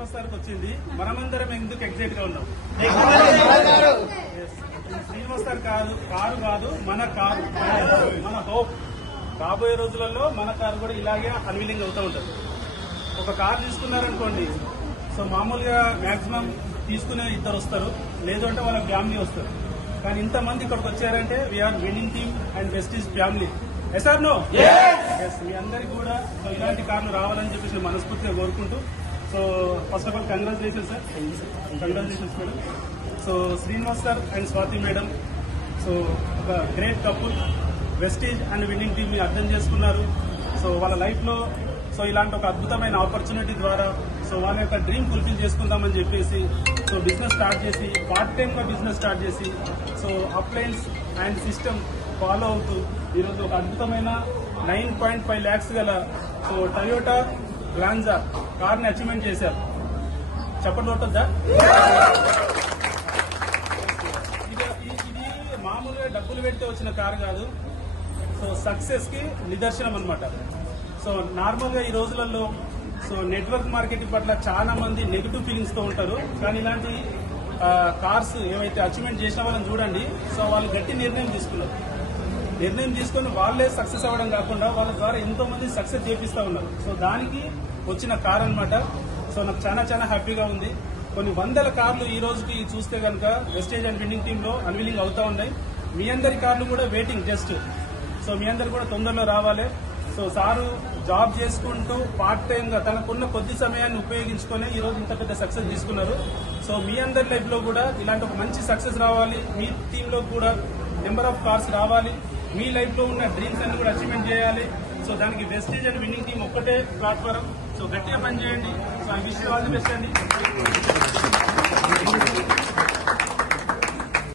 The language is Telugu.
శ్రీనివాస్ సార్కి వచ్చింది, మనమందరం ఎందుకు ఎగ్జైట్ గా ఉన్నాం? శ్రీనివాస్ సార్ కారు కాదు, మన కారు, మన హోప్. రాబోయే రోజులలో మన కారు కూడా ఇలాగే అన్వీలింగ్ అవుతూ ఉంటుంది. ఒక కారు తీసుకున్నారనుకోండి, సో మామూలుగా మాక్సిమం తీసుకునే 2 వస్తారు, లేదు అంటే వాళ్ళ ఫ్యామిలీ వస్తారు. కానీ ఇంతమంది ఇక్కడికి వచ్చారంటే we're winning team and Vestige family. Yes or no? మీ అందరికి కూడా సో ఇలాంటి కార్లు రావాలని చెప్పేసి మనస్ఫూర్తిగా కోరుకుంటూ, so first of all congratulations sir, congratulations madam. So Srinivas sir and Swathi madam, so ఒక great couple, Vestige and winning team ని అర్థం చేసుకున్నారు. సో వాళ్ళ లైఫ్ లో సో ఇలాంటి ఒక అద్భుతమైన ఆపర్చునిటీ ద్వారా సో వాళ్ళ యొక్క డ్రీమ్ ఫుల్ఫిల్ చేసుకుందామని చెప్పేసి సో బిజినెస్ స్టార్ట్ చేసి, పార్ట్ టైమ్ గా బిజినెస్ స్టార్ట్ చేసి, so appliance and system follow అవుతూ ఈరోజు ఒక అద్భుతమైన 9.5 lakhs గల సో టయోటా గ్లాన్జా కార్ ని అచీవ్మెంట్ చేశారు. చెప్పండి ఉంటుందా? ఇది మామూలుగా డబ్బులు పెడితే వచ్చిన కారు కాదు, సో సక్సెస్ కి నిదర్శనం అనమాట. సో నార్మల్ గా ఈ రోజులలో సో నెట్వర్క్ మార్కెటింగ్ పట్ల చాలా మంది నెగిటివ్ ఫీలింగ్స్ తో ఉంటారు. కానీ ఇలాంటి కార్స్ ఏవైతే అచీవ్మెంట్ చేసిన వాళ్ళని చూడండి, సో వాళ్ళు గట్టి నిర్ణయం తీసుకున్నారు. నిర్ణయం తీసుకుని వాళ్ళే సక్సెస్ అవ్వడం కాకుండా వాళ్ళ ద్వారా ఎంతో మంది సక్సెస్ చేపిస్తా ఉన్నారు. సో దానికి వచ్చిన కార్ అనమాట. సో నాకు చాలా చాలా హ్యాపీగా ఉంది. కొన్ని 100 కార్లు ఈ రోజుకి చూస్తే కనుక వెస్టేజ్ అండ్ విన్నింగ్ టీమ్ లో అన్వీలింగ్ అవుతా ఉన్నాయి. మీ అందరి కార్లు కూడా వెయిటింగ్ జస్ట్. సో మీ అందరు కూడా తొందరలో రావాలి. సో సారు జాబ్ చేసుకుంటూ పార్ట్ టైం గా తనకున్న కొద్ది సమయాన్ని ఉపయోగించుకుని ఈ రోజు ఇంత పెద్ద సక్సెస్ తీసుకున్నారు. సో మీ అందరి లైఫ్ లో కూడా ఇలాంటి ఒక మంచి సక్సెస్ రావాలి, మీ టీమ్ లో కూడా నెంబర్ ఆఫ్ కార్స్ రావాలి, మీ లైఫ్ లో ఉన్న డ్రీమ్స్ అన్ని కూడా అచీవ్మెంట్ చేయాలి. సో దానికి వెస్టేజ్ అండ్ విన్నింగ్ టీమ్ ఒక్కటే ప్లాట్ఫారం. సో గట్టిగా పనిచేయండి. So I wish you all the best అండి.